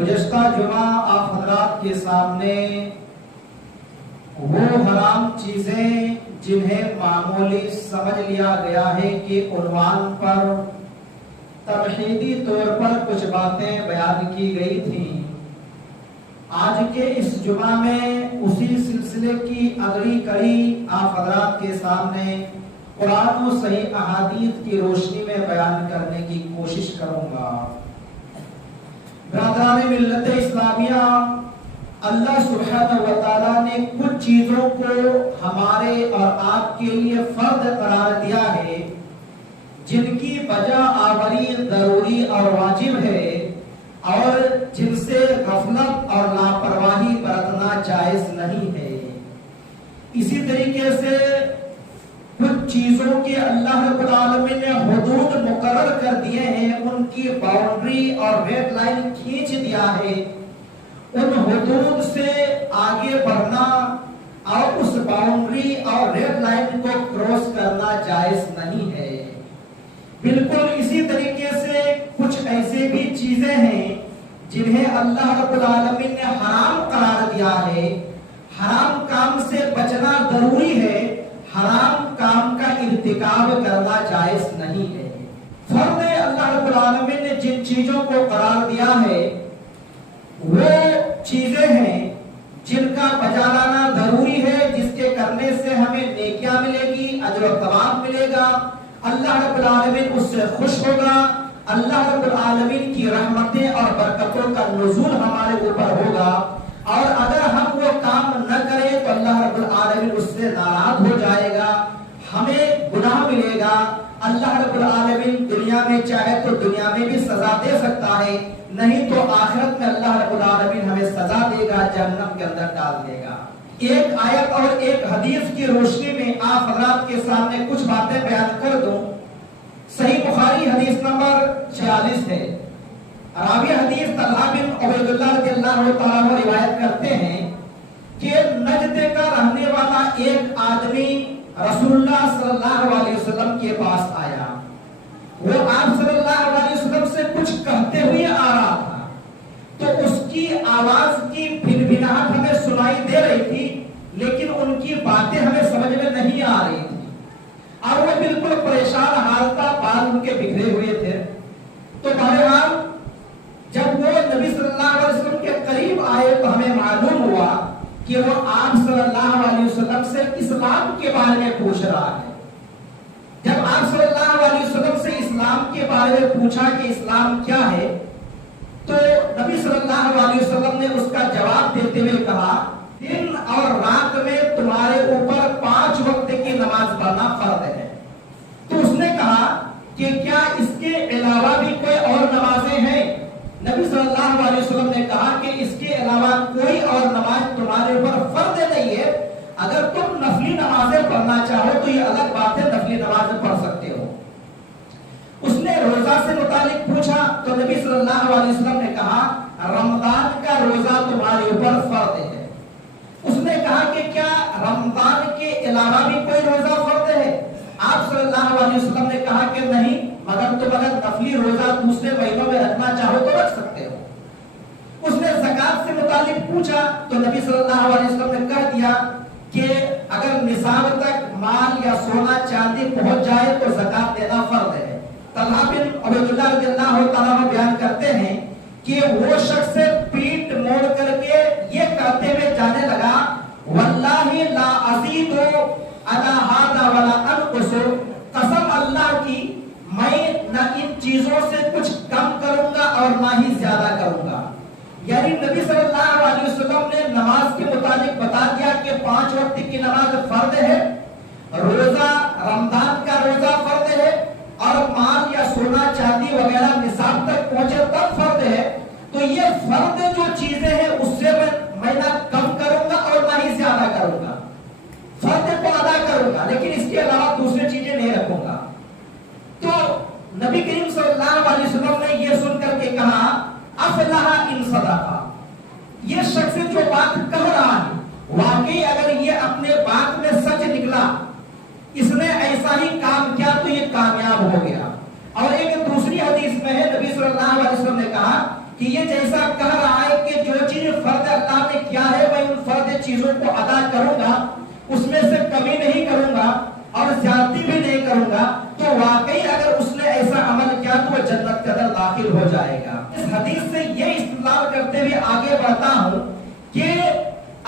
گزشتہ جمعہ آپ حضرات کے سامنے وہ حرام چیزیں جنہیں معمولی سمجھ لیا گیا ہے کہ عنوان پر تمہیدی طور پر کچھ باتیں بیان کی گئی تھیں، آج کے اس جمعہ میں اسی سلسلے کی اگلی کڑی آپ حضرات کے سامنے قرآن و صحیح احادیث کی روشنی میں بیان کرنے کی کوشش کروں گا۔ برادران ملت اسلامیہ، اللہ سبحانہ و تعالیٰ نے کچھ چیزوں کو ہمارے اور آپ کے لیے فرض قرار دیا ہے جن کی بجا آوری ضروری اور واجب ہے، اور جن سے غفلت اور لاپرواہی برتنا جائز نہیں ہے۔ اسی طریقے سے کچھ چیزوں کے اللہ رب العالمین نے حدود مقرر کر دیے ہیں، ان کی باؤنڈری اور ریڈ لائن کھینچ دیا ہے۔ ان حدود سے آگے بڑھنا اور اس باؤنڈری اور ریڈ لائن کو کراس کرنا جائز نہیں ہے۔ بالکل اسی طریقے سے کچھ ایسے بھی چیزیں ہیں جنہیں اللہ رب العالمین نے حرام قرار دیا ہے۔ حرام کام سے بچنا ضروری ہے، حرام کام کا ارتکاب کرنا جائز نہیں ہے۔ فرض اللہ رب العالمین نے جن چیزوں کو قرار دیا ہے وہ چیزیں ہیں جن کا بجا لانا ضروری ہے، جس کے کرنے سے ہمیں نیکیاں ملے گی، اجر و ثواب ملے گا، اللہ رب العالمین اس سے خوش ہوگا، اللہ رب العالمین کی رحمتیں اور برکتوں کا نزول ہمارے اوپر ہوگا، اور اگر ہم وہ کام نہ کریں تو اللہ رب العالمین اس سے ناراض ہو جائے گا، ہمیں گناہ ملے گا۔ اللہ رب العالمین دنیا میں چاہے تو دنیا میں بھی سزا دے سکتا ہے، نہیں تو آخرت میں اللہ رب العالمین ہمیں سزا دے گا، جہنم کے اندر ڈال دے گا۔ ایک آیت اور ایک حدیث کی روشنی میں آپ حضرات کے سامنے کچھ باتیں بیان کر دوں۔ صحیح بخاری حدیث نمبر 46 ہے۔ راوی حدیث طلحہ بن عبید اللہ رضی اللہ تعالیٰ عنہ روایت کرتے ہیں کہ نجد کا رہنے والا ایک آدمی رسول اللہ صلی اللہ علیہ وسلم کے پاس آیا۔ وہ آپ صلی اللہ علیہ وسلم سے کچھ کہتے ہوئے آ رہا تھا، تو اس کی آواز کی بھنبھناہٹ ہمیں سنائی دے رہی تھی، لیکن ان کی باتیں ہمیں سمجھ میں نہیں آ رہی تھی، اور وہ بالکل پریشان حال تھا، بال ان کے بکھرے ہوئے تھے۔ تو بہرحال جب وہ نبی صلی اللہ علیہ وسلم کے قریب آئے تو ہمیں معلوم ہوا کہ وہ آپ صلی اللہ علیہ وسلم سے اسلام کے بارے میں پوچھ رہا ہے۔ جب آپ صلی اللہ علیہ وسلم سے اسلام کے بارے میں پوچھا کہ اسلام کیا ہے، تو نبی صلی اللہ علیہ وسلم نے اس کا جواب دیتے ہوئے کہا، دن اور رات میں تمہارے اوپر 5 وقت کی نماز پڑھنا فرض ہے۔ تو اس نے کہا کہ کیا اس کے علاوہ بھی کوئی اور نمازیں ہیں؟ نبی صلی اللہ علیہ وسلم نے کہا کہ اس کے علاوہ کوئی اور نماز تمہارے اوپر فرض نہیں ہے، اگر تم نفلی نمازیں پڑھنا چاہو تو یہ الگ بات ہے، نفلی نمازیں پڑھ سکتے ہو۔ اس نے روزہ سے متعلق پوچھا تو نبی صلی اللہ علیہ وسلم نے کہا رمضان کا روزہ تمہارے اوپر فرض ہے۔ اس نے کہا کہ کیا رمضان کے علاوہ بھی کوئی روزہ فرض ہے؟ آپ صلی اللہ علیہ وسلم نے کہا کہ نہیں، مگر تم اگر نفلی روزہ دوسرے مہینوں میں رکھنا چاہو تو رکھ سکتے ہو۔ اس نے زکات سے متعلق پوچھا تو نبی صلی اللہ علیہ وسلم نے کہہ دیا کہ اگر نصاب تک مال یا سونا چاندی پہنچ جائے تو زکات دینا فرض ہے۔ طلحہ بن عبید اللہ رضی اللہ تعالیٰ عنہ بیان کرتے ہیں کہ وہ شخص پیٹ موڑ کر کے یہ کہتے ہوئے جانے لگا، واللہ لا ازید علی ھذا ولا انقص، قسم اللہ کی میں نہ ان چیزوں سے کچھ کم کروں گا اور نہ ہی زیادہ کروں گا۔ یعنی نبی صلی اللہ علیہ وسلم نے نماز کے متعلق بتا دیا کہ 5 وقت کی نماز فرض ہے، روزہ رمضان کا روزہ فرض ہے، اور مال یا سونا چاندی وغیرہ نصاب تک پہنچے تب فرض ہے۔ تو یہ فرض جو چیزیں ہیں اس سے میں نہ کم کروں گا اور نہ ہی زیادہ کروں گا، فرض کو ادا کروں گا، لیکن اس کے علاوہ دوسری چیزیں نہیں رکھوں گا۔ تو نبی کریم صلی اللہ علیہ وسلم نے یہ سن کر کے کہا افلح ان صدقہ، یہ شخص جو بات کہہ رہا ہے واقعی اگر یہ اپنے بات میں سچ نکلا، اس نے ایسا ہی کام کیا تو یہ کامیاب ہو گیا۔ اور ایک دوسری حدیث میں ہے نبی صلی اللہ علیہ وسلم نے کہا کہ یہ جیسا کہہ رہا چیزوں کو ادا کروں گا، اس میں سے کمی نہیں کروں گا اور زیادتی بھی نہیں کروں گا، تو واقعی اگر اس نے ایسا عمل کیا تو وہ جنت کے اندر داخل ہو جائے گا۔ اس حدیث سے یہ استدلال کرتے ہوئے آگے بڑھتا ہوں کہ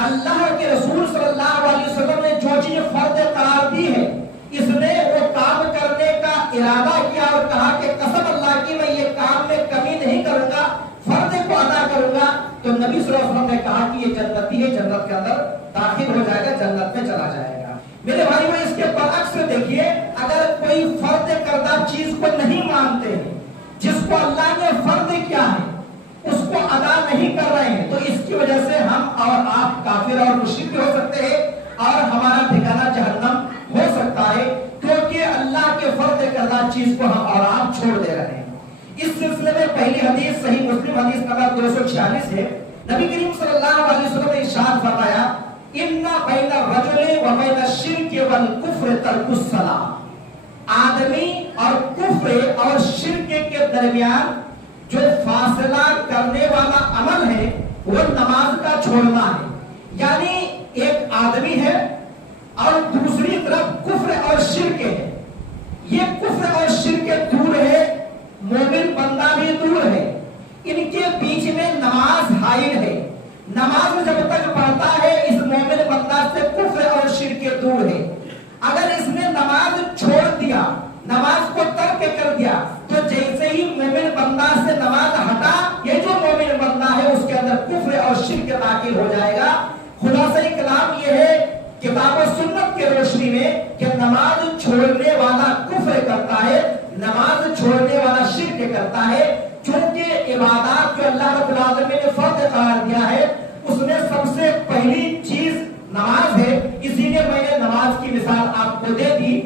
اللہ کے رسول صلی اللہ علیہ وسلم نے جو چیز فرض قرار دی ہے، اس نے وہ کام کرنے کا ارادہ کیا اور کہا کہ قسم اللہ کی میں یہ کام میں کمی نہیں کروں گا، فرض کو ادا کروں گا، تو نبی صلی اللہ علیہ وسلم نے کہا کہ یہ جنتی ہے، جنت کے اندر داخل ہو جائے گا، جنت میں چلا جائے گا۔ میرے بھائیو اس کے برعکس دیکھیے، اگر کوئی فرض کردہ چیز کو نہیں مانتے ہیں، جس کو اللہ نے فرض کیا ہے اس کو ادا نہیں کر رہے ہیں، تو اس کی وجہ سے ہم اور آپ کافر اور مشرک بھی ہو سکتے ہیں اور ہمارا ٹھکانہ جہنم ہو سکتا ہے، کیونکہ اللہ کے فرض کردہ چیز کو ہم اور آپ چھوڑ دے رہے ہیں۔ اس سلسلے میں پہلی حدیث صحیح مسلم حدیث نمبر 246 ہے۔ نبی کریم صلی اللہ علیہ وسلم نے ارشاد فرمایا، ان بین الرجل و بین الشرک والکفر ترک الصلاۃ، آدمی اور کفر اور شرک کے درمیان جو فاصلہ کرنے والا عمل ہے وہ نماز کا چھوڑنا ہے۔ یعنی ایک آدمی ہے اور دوسری طرف کفر اور شرک ہے، یہ کفر اور شرک دور ہے، مومن بندہ بھی دور ہے، ان کے بیچ میں نماز حائل ہے۔ نماز جب تک پڑھتا ہے اس مومن بندہ سے کفر اور شرک دور ہے۔ اگر اس نے نماز چھوڑ دیا، نماز کو ترک کر دیا، تو جیسے ہی مومن بندہ سے نماز ہٹا، یہ جو مومن بندہ ہے اس کے اندر کفر اور شرک داخل ہو جائے گا۔ خلاصہ کلام یہ ہے کتاب و سنت کے روشنی میں کہ نماز چھوڑنے والا کفر کرتا ہے، نماز چھوڑنے والا شرک کرتا ہے، چونکہ عبادات جو اللہ رب العالمین نے فرض قرار دیا ہے اس میں سب سے پہلی چیز نماز ہے، اسی لیے میں نے نماز کی مثال آپ کو دے دی۔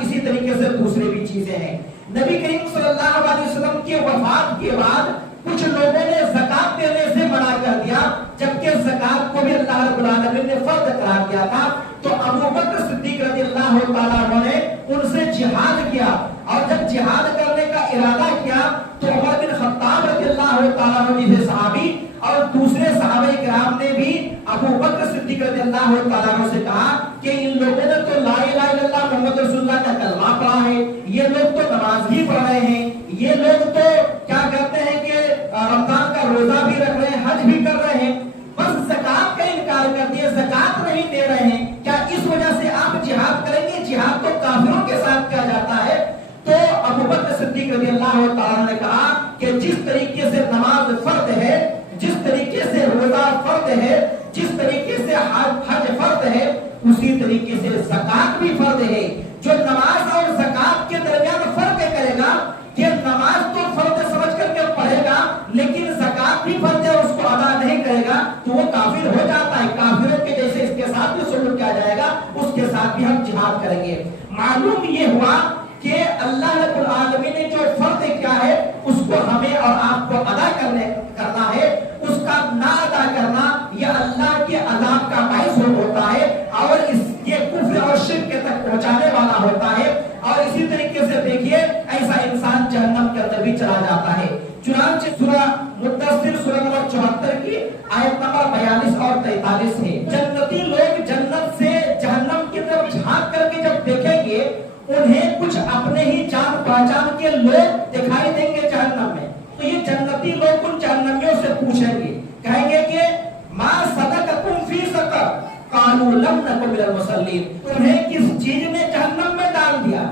اسی طریقے سے دوسرے بھی چیزیں ہیں۔ نبی کریم صلی اللہ علیہ وسلم کی وفات کے بعد کچھ لوگوں نے زکات دینے سے منع کر دیا، جبکہ زکات کو بھی اللہ رب العالمین نے فرض قرار دیا تھا، تو ابو بکر صدیق رضی اللہ تعالیٰ عنہ نے ان سے جہاد کیا، اور جب جہاد کرنے کا ارادہ کیا تو عمر بن خطاب رضی اللہ تعالیٰ عنہ جیسے صحابی اور دوسرے صحابہ کرام نے بھی ابو بکر صدیق رضی اللہ تعالیٰ عنہ سے کہا کہ ان لوگوں نے تو لا الہ الا اللہ محمد رسول اللہ کا کلمہ پڑھا ہے، یہ لوگ تو نماز بھی پڑھ رہے ہیں، یہ لوگ تو کیا کہتے ہیں کہ رمضان کا روزہ بھی رکھ رہے ہیں، حج بھی کر رہے ہیں، بس زکات کا انکار کر دیا، زکات نہیں دے رہے ہیں، کیا اس وجہ سے آپ جہاد کریں گے؟ جہاد تو کافروں کے ساتھ کیا جاتا ہے۔ تو ابو بکر صدیق رضی اللہ تعالیٰ نے کہا کہ جس طریقے سے نماز فرض ہے، جس طریقے سے روزہ فرض ہے، جس طریقے سے حج فرض ہے، اسی طریقے سے زکات بھی فرض ہے۔ جو نماز اور زکات کے درمیان فرق کرے گا کہ نماز تو فرض سمجھ کر کے پڑھے گا لیکن زکات بھی فرض ہے اور اس کو ادا نہیں کرے گا تو وہ کافر ہو جاتا ہے۔ کافروں کے جیسے اس کے ساتھ بھی سلوک کیا جائے گا، اس کے ساتھ بھی ہم جہاد کریں گے۔ معلوم یہ ہوا کہ اللہ رب العالمین نے جو فرض کیا ہے اس کو ہمیں اور آپ کو ادا کرنا ہے، اس کا نہ ادا کرنا یہ اللہ کے عذاب کا باعث ہوتا ہے اور یہ کفر اور شرک تک پہنچانے والا ہوتا ہے، اور اسی طریقے سے دیکھیے ایسا انسان جہنم کے اندر بھی چلا جاتا ہے۔ چنانچہ سورہ مدثر سورہ نمبر 74 کی آیت نمبر 42 اور 43 ہے۔ جنتی لوگ جنت سے جہنم کی طرف جھانک کر کے جب دیکھیں گے انہیں کچھ اپنے ہی جان پہچان کے لوگ دکھائی دیں گے جہنم میں، تو یہ جنتی لوگ ان جہنمیوں سے پوچھیں گے، کہیں گے کہ ما صدقکم فی سقر قالوا لم نک من المصلین، تمہیں کس چیز نے جہنم میں ڈال دیا،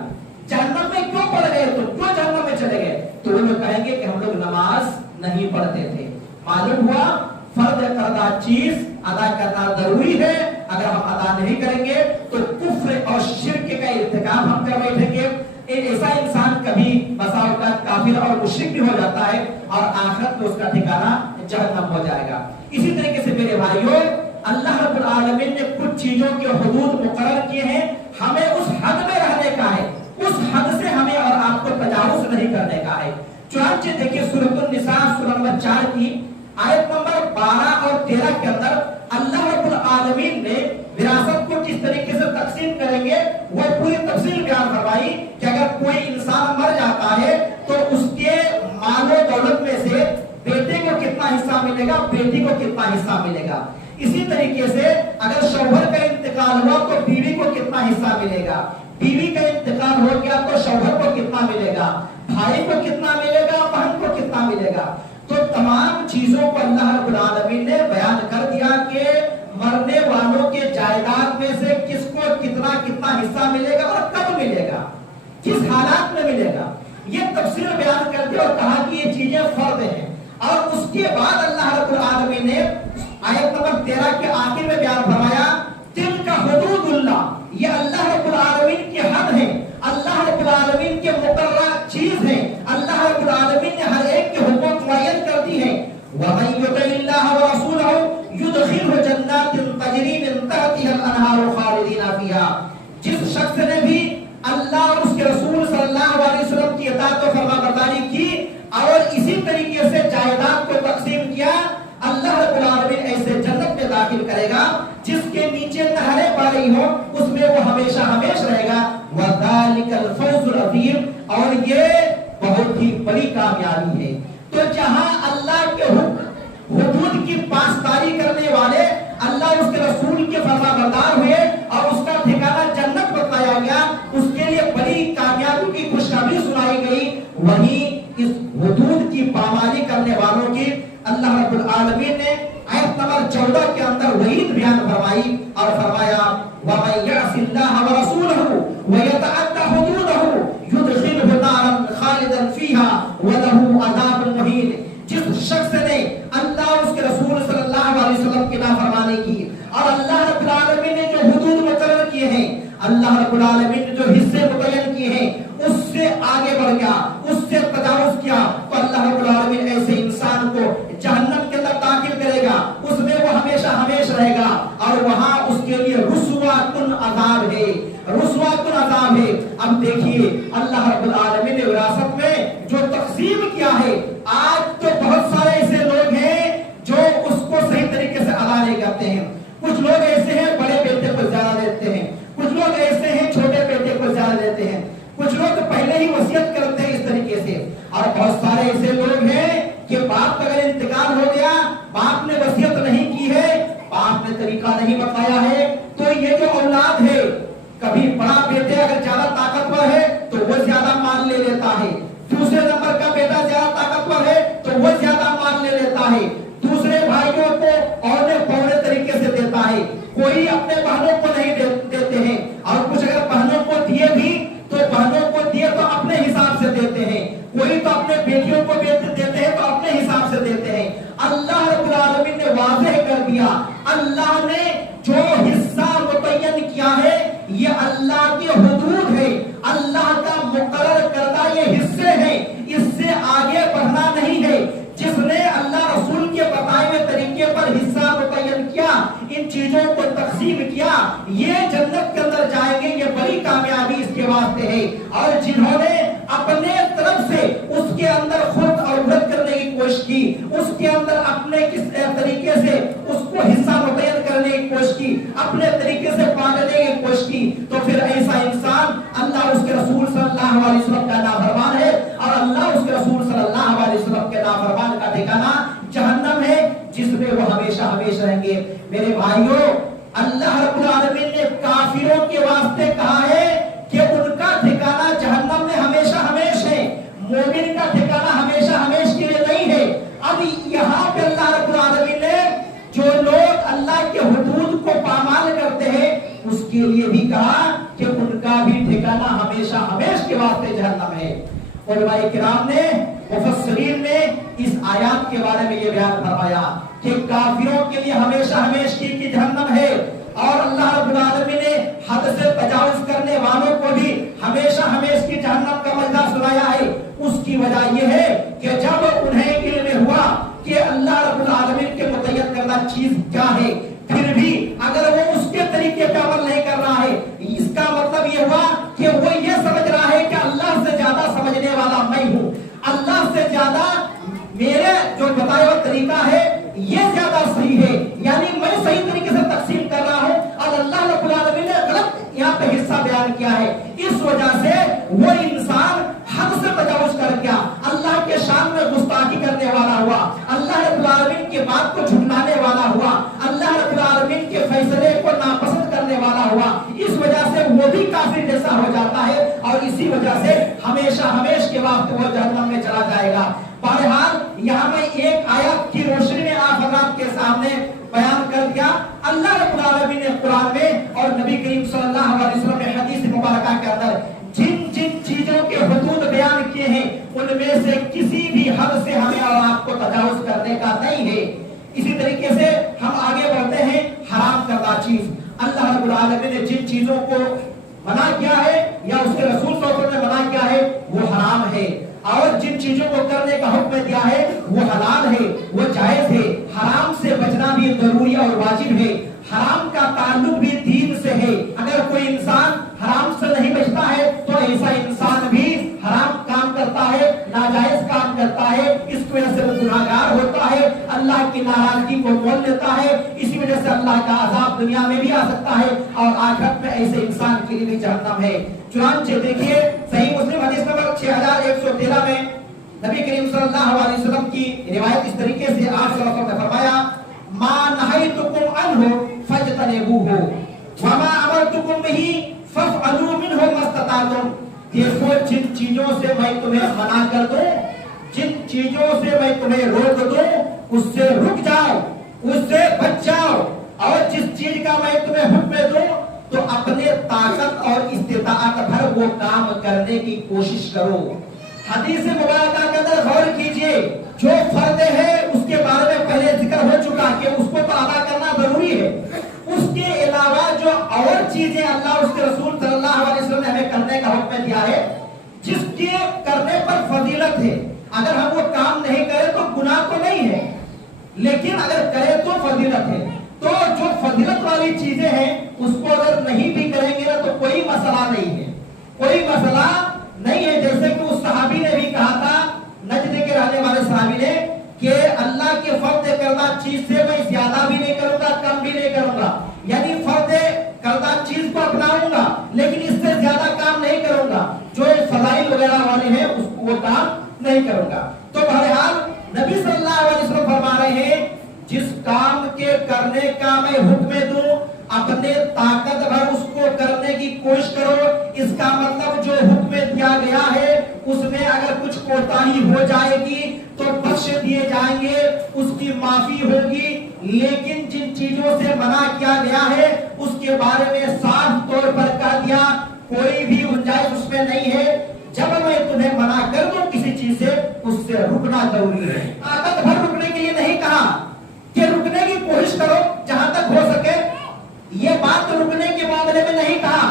جہنم میں کیوں پڑ گئے، تم کیوں جہنم میں چلے گئے؟ تو وہ لوگ کہیں گے کہ ہم لوگ نماز نہیں پڑھتے تھے۔ معلوم ہوا فرض کردہ چیز ادا کرنا ضروری ہے، اگر ہم ادا نہیں کریں گے تو کفر اور شرک کا ارتکاب ہم کر بیٹھیں گے۔ ایسا انسان کبھی بسا اوقات کافر اور مشرک بھی ہو جاتا ہے اور آخرت میں اس کا ٹھکانہ جہنم ہو جائے گا۔ اسی طریقے سے میرے بھائیوں، اللہ رب العالمین نے کچھ چیزوں کے حدود مقرر کیے ہیں، ہمیں اس حد میں رہنے کا ہے، اس حد سے ہمیں اور آپ کو تجاوز نہیں کرنے کا ہے۔ چنانچہ دیکھیے سورۃ النساء سورہ نمبر 4 کی آیت نمبر 12 اور 13 کے اندر اللہ رب العالمین نے وراثت کو کس طریقے سے تقسیم کریں گے وہ پوری تفصیل بیان فرمائی کہ اگر کوئی انسان مر جاتا ہے تو اس کے مال و دولت میں سے بیٹے کو کتنا حصہ ملے گا، بیٹی کو کتنا حصہ ملے گا۔ اسی طریقے سے اگر شوہر کا انتقال ہوا تو بیوی کو کتنا حصہ ملے گا، بیوی کا انتقال ہو گیا تو شوہر کو کتنا ملے گا، بھائی کو کتنا ملے گا، بہن کو کتنا ملے گا. تو تمام چیزوں کو اللہ رب العالمین نے بیان کر دیا کہ مرنے والوں کے جائیداد میں سے کس کو کتنا کتنا حصہ ملے گا اور کب ملے گا، کس حالات میں ملے گا. یہ تفصیل بیان کر دیا اور کہا کہ یہ چیزیں فرض ہیں. اور اس کے بعد اللہ رب العالمین نے آیت نمبر 13 کے آخر میں بیان فرمایا تلک حدود اللہ، یہ اللہ رب العالمین کی حد ہے، اللہ رب العالمین کے مقررہ چیز ہے، اللہ رب العالمین نے ہر ایک کے حقوق معین کر دی ہے. وَمَن يُطِعِ اللَّهَ وَرَسُولَهُ يُدْخِلْهُ جَنَّاتٍ تَجْرِي مِن تَحْتِهَا الْأَنْهَارُ خَالِدِينَ فِيهَا. جس شخص نے بھی اللہ اور اس کے رسول صلی اللہ علیہ وسلم کی اطاعت و فرما برداری کی اور اسی طریقے سے جائیداد کو تقسیم کیا، اللہ رب العالمین ایسے جنت میں داخل کرے گا جس کے نیچے نہریں بہ رہی ہوں، اس میں وہ ہمیشہ ہمیشہ رہے گا. وَذَلِكَ الْفَوْزُ الْعَظِيمُ، اور یہ بہت ہی بڑی کامیابی ہے. تو جہاں اللہ کے حدود کی پاسداری کرنے والے اللہ اس کے رسول کے فرما بردار ہوئے اور اس کا ٹھکانہ جنت بتایا گیا، اس کے لیے بڑی کامیابی کی خوشخبری سنائی گئی. وہیں اس حدود کی پامالی کرنے والوں کی اللہ رب العالمین نے آیت نمبر 14 کے اندر وعید بیان فرمائی اور فرمایا وَمَن يَعْصِ اللَّهَ وَرَسُولَهُ وَيَتَعَدَّ حُدُودَهُ يُدْخِلْهُ نَارًا خَالِدًا فِيهَا وَلَهُ عَذَابٌ مُهِينٌ. جس شخص نے اللہ اس کے رسول صلی اللہ علیہ وسلم کی نافرمانی کی اور اللہ رب العالمین نے جو حدود مقرر کیے ہیں، اللہ رب العالمین نے جو حصے متعین کیے ہیں، اس سے آگے بڑھ گیا، اس سے تجاوز کیا، تو اللہ رب العالمین ایسے انسان کو جہنم کے اندر داخل کرے گا، اس میں وہ ہمیشہ ہمیشہ رہے گا اور وہاں اس کے لیے رسوا کن عذاب ہے، رسوا کن عذاب ہے. اب دیکھیے اللہ رب العالمین نے وراثت میں جو تقسیم کیا ہے، آج تو بہت سارے ایسے لوگ ہیں جو اس کو صحیح طریقے سے ادا نہیں کرتے ہیں. کچھ لوگ ایسے ہیں بڑے بیٹے کو زیادہ دیتے ہیں، کچھ لوگ ایسے ہیں چھوٹے بیٹے کو زیادہ دیتے ہیں، کچھ لوگ پہلے ہی وصیت کرتے ہیں اس طریقے سے. اور بہت سارے ایسے لوگ ہیں کہ باپ کا اگر انتقال ہو گیا، باپ نے وصیت نہیں کی ہے، باپ نے طریقہ نہیں بتایا ہے، تو یہ جو اولاد ہے، کبھی بڑا بیٹے اگر زیادہ طاقتور ہے تو وہ زیادہ مال لے لیتا ہے، دوسرے نمبر کا بیٹا زیادہ طاقتور ہے تو وہ زیادہ مال لے لیتا ہے، دوسرے بھائیوں کو اونے پونے طریقے سے دیتا ہے، کوئی اپنے بہنوں کو نہیں دیتے ہیں، اور کچھ اگر بہنوں کو دیے بھی تو بہنوں کو دیے تو اپنے حساب سے دیتے ہیں، کوئی تو اپنے بیٹیوں کو دیتے ہیں تو اپنے حساب سے دیتے ہیں. اللہ رب العالمین نے واضح کر دیا، اللہ نے جو حصہ متعین کیا ہے یہ اللہ کی حدود ہے، اللہ کا مقرر کردہ یہ حصے ہیں، اس سے آگے بڑھنا نہیں ہے. جس نے اللہ رسول کے بتائے ہوئے طریقے پر حصہ متعین کیا، ان چیزوں کو تقسیم کیا، یہ جنت کے اندر جائیں گے. یہ بڑی کامیابی اس کے واسطے ہے. اور جنہوں نے اپنے طرف سے اس کے اندر خود عورت کرنے کی کوشش کی، اس کے اندر اپنے کس طریقے سے اس کو حصہ متعین کرنے کی کوشش کی، اپنے طریقے سے بانٹنے کی کوشش کی، تو پھر ایسا انسان اللہ اس کے رسول صلی اللہ علیہ وسلم کا نافرمان ہے، اور اللہ اس کے رسول صلی اللہ علیہ وسلم کے نافرمان کا ٹھکانہ جہنم ہے، جس میں وہ ہمیشہ ہمیشہ رہیں گے. میرے بھائیوں، اللہ رب العالمین نے کافروں کے واسطے کہا ہے کہ ان کا ٹھکانہ جہنم میں ہمیشہ ہمیشہ ہے، مومن کا ٹھکانہ ہمیشہ ہمیشہ کے لیے نہیں ہے. اب یہاں پہ اللہ رب العالمین نے جو لوگ اللہ کے حدود کو پامال کرتے ہیں اس کے لیے بھی کہا کہ ان کا بھی ٹھکانہ ہمیشہ ہمیشہ کے واسطے جہنم ہے. علماء کرام نے، مفسرین نے اس آیات کے بارے میں یہ بیان فرمایا کہ کافروں کے لیے ہمیشہ ہمیشہ کی جہنم ہے، اور اللہ رب العالمین نے حد سے تجاوز کرنے والوں کو بھی ہمیشہ ہمیشہ کی جہنم کا مزہ سنایا ہے. اس کی وجہ یہ ہے کہ جب انہیں علم ہوا کہ اللہ رب العالمین کے متعین کردہ چیز کیا ہے، پھر بھی اگر وہ اس کے طریقے پہ عمل نہیں کر رہا ہے، اس کا مطلب یہ ہوا کہ وہ یہ سمجھ رہا ہے کہ اللہ سے زیادہ سمجھنے والا میں ہوں، اللہ سے زیادہ میرے جو بتایا ہوا طریقہ ہے یہ زیادہ صحیح ہے، یعنی میں صحیح طریقے سے تقسیم کر رہا ہوں اور اللہ رب العالمین نے غلط یہاں پہ حصہ بیان کیا ہے. اس وجہ سے وہ انسان حد سے تجاوز کر گیا، اللہ کے شان میں گستاخی کرنے والا ہوا، اللہ رب العالمین کی بات کو جھٹلانے والا ہوا، اللہ رب اسی وجہ سے ہمیشہ ہمیش کے واسطے وہ جہنم میں چلا جائے گا۔ بہرحال یہاں میں ایک آیت کی روشنی میں آپ حضرات کے سامنے بیان کر دیا۔ اللہ رب العالمین نے قرآن میں اور نبی کریم صلی اللہ علیہ وسلم نے حدیث مبارکہ کے اندر جن جن چیزوں کے حدود بیان کیے ہیں ان میں سے کسی بھی حد سے ہمیں اور آپ کو تجاوز کرنے کا نہیں ہے۔ اسی طریقے سے ہم آگے بڑھتے ہیں۔ حرام کردہ چیز، اللہ رب العالمین نے جن چیزوں کو منع کیا ہے یا اس کے رسول صلی اللہ علیہ وسلم نے منع کیا ہے وہ حرام ہے، اور جن چیزوں کو کرنے کا حکم دیا ہے وہ حلال ہے، وہ جائز ہے۔ حرام سے بچنا بھی ضروری اور واجب ہے۔ حرام کا تعلق بھی دین سے ہے۔ اگر کوئی انسان حرام سے نہیں بچتا ہے تو ایسا انسان بھی حرام کام کرتا ہے، ناجائز کام کرتا ہے، اس کی وجہ سے وہ گناہگار ہوتا ہے، اللہ کی ناراضگی کو مول لیتا ہے۔ اسی وجہ سے اللہ کا عذاب دنیا میں بھی آ سکتا ہے اور آخرت میں ایسے انسان کے لیے بھی جہنم ہے۔ چنانچہ دیکھیے صحیح مسلم حدیث نمبر 6113 میں نبی کریم صلی اللہ علیہ وسلم کی روایت اس طریقے سے آپ صلی اللہ علیہ وسلم نے فرمایا ما نہیتکم عنہ فاجتنبوہ وما امرتکم بہ فافعلوا منہ ما استطعتم۔ دیکھو جن چیزوں سے میں تمہیں منع کر دوں، جن چیزوں سے میں تمہیں روک دوں اس سے رک جاؤ، اس سے بچ جاؤ، اور جس چیز کا میں تمہیں حکم دوں تو اپنے طاقت اور استطاعت بھر وہ کام کرنے کی کوشش کرو۔ حدیث مبارکہ کے اندر غور کیجئے، جو فرض ہے اس کے بارے میں پہلے ذکر ہو چکا کہ اس کو تو ادا کرنا ضروری ہے، اس کے علاوہ جو اور چیزیں اللہ اس کے رسول صلی اللہ علیہ وسلم نے ہمیں کرنے کا حکم دیا ہے جس کے کرنے پر فضیلت ہے، اگر ہم وہ کام نہیں کریں تو گناہ تو نہیں ہے، لیکن اگر کریں تو فضیلت ہے۔ تو جو فضیلت والی چیزیں ہیں اس کو اگر نہیں بھی کریں گے نا تو کوئی مسئلہ نہیں ہے، کوئی مسئلہ نہیں ہے۔ جیسے کہ اس صحابی نے بھی کہا تھا، نجد کے رہنے والے صحابی نے، کہ اللہ کے فرض کردہ چیز سے میں زیادہ بھی نہیں کروں گا کم بھی نہیں کروں گا، یعنی فرض کردہ چیز کو اپناؤں گا لیکن اس سے زیادہ کام نہیں کروں گا، جو فضائل وغیرہ والے ہیں اس کو وہ کام نہیں کروں گا۔ تو بہرحال نبی صلی اللہ علیہ وسلم فرما رہے ہیں جس کام کے کرنے کا میں حکم دوں اپنے طاقت بھر اس کو کرنے کی کوشش کرو۔ اس کا مطلب جو حکم دیا گیا ہے اس میں اگر کچھ کوتاہی ہو جائے گی تو بخش دیے جائیں گے، اس کی معافی ہوگی، لیکن جن چیزوں سے منع کیا گیا ہے اس کے بارے میں صاف طور پر کہہ دیا کوئی بھی گنجائش اس میں نہیں ہے۔ جب میں تمہیں منع کر دوں کسی چیز سے اس سے رکنا ضروری ہے۔ طاقت بھر رکنے کے لیے نہیں کہا کہ رکنے کی کوشش کرو جہاں تک ہو سکے، یہ بات رکنے کے معاملے میں نہیں کہا،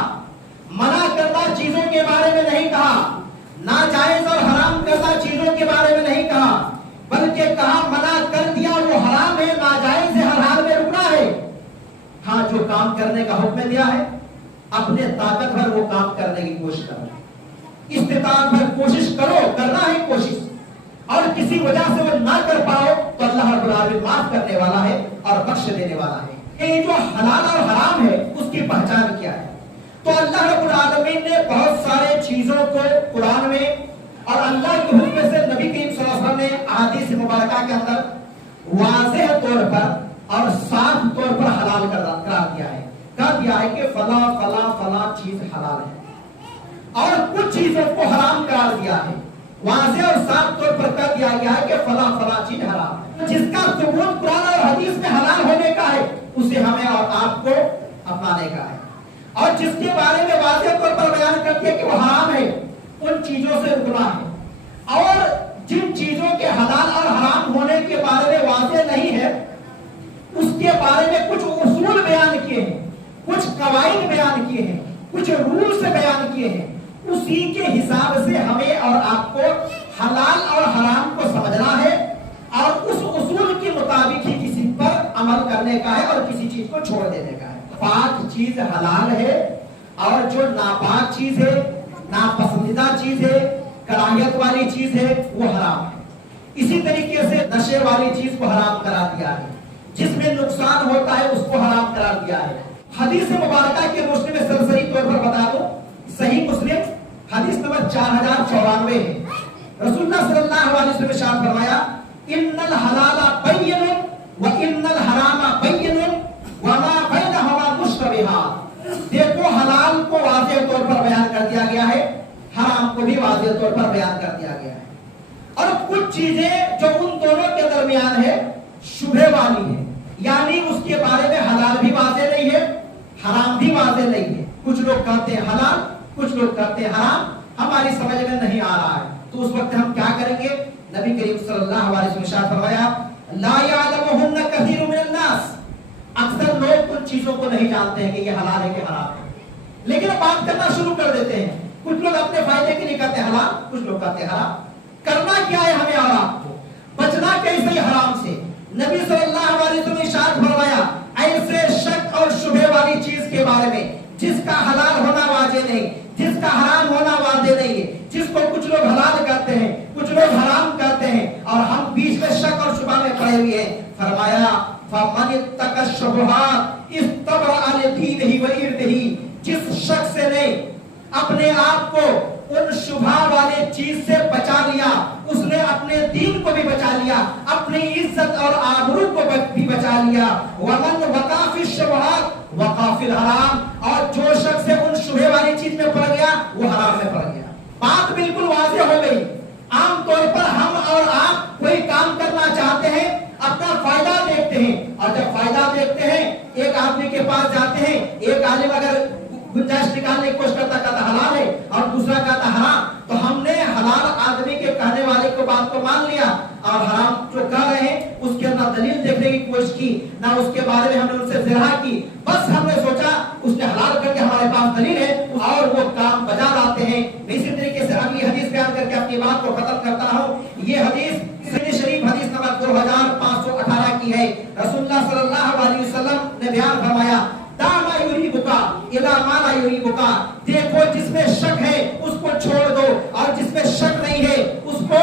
منع کردہ چیزوں کے بارے میں نہیں کہا، ناجائز اور حرام کردہ چیزوں کے بارے میں نہیں کہا، بلکہ کہا منع کر دیا وہ حرام ہے، ناجائز ہے، ہر حال میں رکنا ہے۔ ہاں جو کام کرنے کا حکم دیا ہے اپنے طاقت بھر وہ کام کرنے کی کوشش کرو، استطاعت بھر کوشش کرو، کرنا ہے کوشش، اور کسی وجہ سے وہ نہ کر پاؤ تو اللہ رب العالمین معاف کرنے والا ہے اور بخش دینے والا ہے۔ یہ جو حلال اور حرام ہے اس کی پہچان کیا ہے؟ تو اللہ رب العالمین نے بہت سارے چیزوں کو قرآن میں اور اللہ کے حکم سے نبی کریم صلی اللہ علیہ وسلم نے احادیث مبارکہ کے اندر واضح طور پر اور صاف طور پر حلال قرار دیا ہے، کہا دیا ہے کہ فلاں فلاں فلاں چیز حلال ہے، اور کچھ چیزوں کو حرام قرار دیا ہے، واضح اور صاف طور پر کہہ دیا گیا ہے کہ فلاں فلاں چیز حرام ہے۔ جس کا ثبوت قرآن اور حدیث میں حلال ہونے کا ہے اسے ہمیں اور آپ کو اپنانے کا ہے، اور جس کے بارے میں واضح طور پر بیان کر دیا کہ وہ حرام ہے ان چیزوں سے رکنا ہے، اور جن چیزوں کے حلال اور حرام ہونے کے بارے میں واضح نہیں ہے اس کے بارے میں کچھ اصول بیان کیے ہیں، کچھ قواعد بیان کیے ہیں، کچھ رولز بیان کیے ہیں، اسی کے حساب سے ہمیں اور آپ کو حلال اور حرام کو سمجھنا ہے اور اس اصول کے مطابق ہی کسی پر عمل کرنے کا ہے اور کسی چیز کو چھوڑ دینے کا ہے۔ پاک چیز حلال ہے اور جو ناپاک چیز ہے، ناپسندیدہ چیز ہے، کراہیت والی چیز ہے وہ حرام ہے۔ اسی طریقے سے نشے والی چیز کو حرام قرار دیا ہے، جس میں نقصان ہوتا ہے اس کو حرام قرار دیا ہے۔ حدیث مبارکہ کی روشنی میں سرسری طور پر بتا دوں، صحیح مسلم حدیث نمبر 4094 ہے، رسول اللہ صلی اللہ علیہ وسلم نے ارشاد فرمایا ان الحلال بین وان الحرام بین وما بینہما مشتبہات۔ دیکھو حلال کو واضح طور پر بیان کر دیا گیا ہے، طور پر بیان کر دیا گیا ہے. اور کچھ چیزیں جو ان دونوں کے درمیان ہے شبہ والی ہے، یعنی اس کے بارے میں حلال بھی واضح نہیں ہے، حرام بھی واضح نہیں ہے. کچھ لوگ کہتے ہیں حلال، کچھ لوگ کہتے ہیں حرام، ہماری سمجھ میں نہیں آ رہا ہے. تو اس وقت ہم کیا کریں گے؟ نبی کریم صلی اللہ علیہ وسلم نے ارشاد فرمایا لا یعلمہن کثیر من الناس، اکثر لوگ ان چیزوں کو نہیں جانتے ہیں کہ یہ حلال ہے کہ حرام ہے، لیکن بات کرنا شروع کر دیتے ہیں. کچھ لوگ اپنے فائدے کے لیے کہتے ہیں حلال، کچھ لوگ کہتے ہیں حرام. کرنا کیا ہے ہمیں اور آپ کو؟ بچنا کیسے حرام سے؟ نبی صلی اللہ علیہ وسلم نے ارشاد فرمایا ایسے شک اور شبہ والی چیز کے بارے میں جس کا حلال ہونا واجب نہیں، جس کا حرام ہونا واجب نہیں ہے، جس کو کچھ لوگ حلال کہتے ہیں کچھ لوگ حرام کہتے ہیں اور ہم بیچ میں شک اور شبہ میں پڑے ہوئے ہیں. فرمایا فمن اتقى الشبهات استبرأ لدينه وعرضه، جس شخص نے اپنے آپ کو ان شبہ والے چیز سے بچا لیا، اس نے اپنے دین کو بھی بچا لیا، اپنی عزت اور آبرو کو بھی بچا لیا. ومن وقع في الشبهات وقع في الحرام، اور جو شخص ان شبہ والی چیز میں پڑ گیا وہ حرام میں پڑ گیا. بات بالکل واضح ہو گئی. عام طور پر ہم اور آپ کوئی کام کرنا چاہتے ہیں، اپنا فائدہ دیکھتے ہیں، اور جب فائدہ دیکھتے ہیں ایک آدمی کے پاس جاتے ہیں، ایک عالم اگر گنجائش نکالنے کی کوشش کرتا کہتا حلال ہے اور دوسرا کہتا حرام، تو ہم نے حلال آدمی کے کہنے والے کو بات کو مان لیا اور حرام جو کہہ رہے ہیں اس کے نہ دلیل دیکھنے کی کوشش کی نہ اس کے بارے میں ہم نے ان سے زرہ کی. بس ہم نے سوچا اس نے حلال کر کے ہمارے پاس دلیل ہے اور وہ کام بجا لاتے ہیں. اسی طریقے سے اگلی حدیث بیان کر کے اپنی بات کو ختم کرتا ہوں. یہ حدیث شریف حدیث نمبر 2518 کی ہے. رسول اللہ صلی اللہ علیہ وسلم نے بیان فرمایا داما یریبکا الی ما لا یریبکا، دیکھو جس میں شک ہے اس کو چھوڑ دو اور جس میں شک نہیں ہے اس کو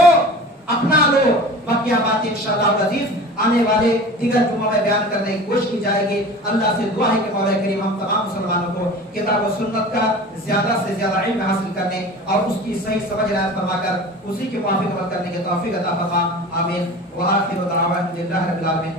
اپنا لو. باقی بات انشاءاللہ عزیز آنے والے دیگر جمعہ میں بیان کرنے کی کوشش کی جائے گی. اللہ سے دعا ہے کہ مولا کریم ہم تمام مسلمانوں کو کتاب و سنت کا زیادہ سے زیادہ علم حاصل کرنے اور اس کی صحیح سمجھ رعایت فرما کر اسی کے موافق عمل کرنے کی توفیق عطا فرما. آمین. وآخر دعوانا الحمدللہ رب العالمین.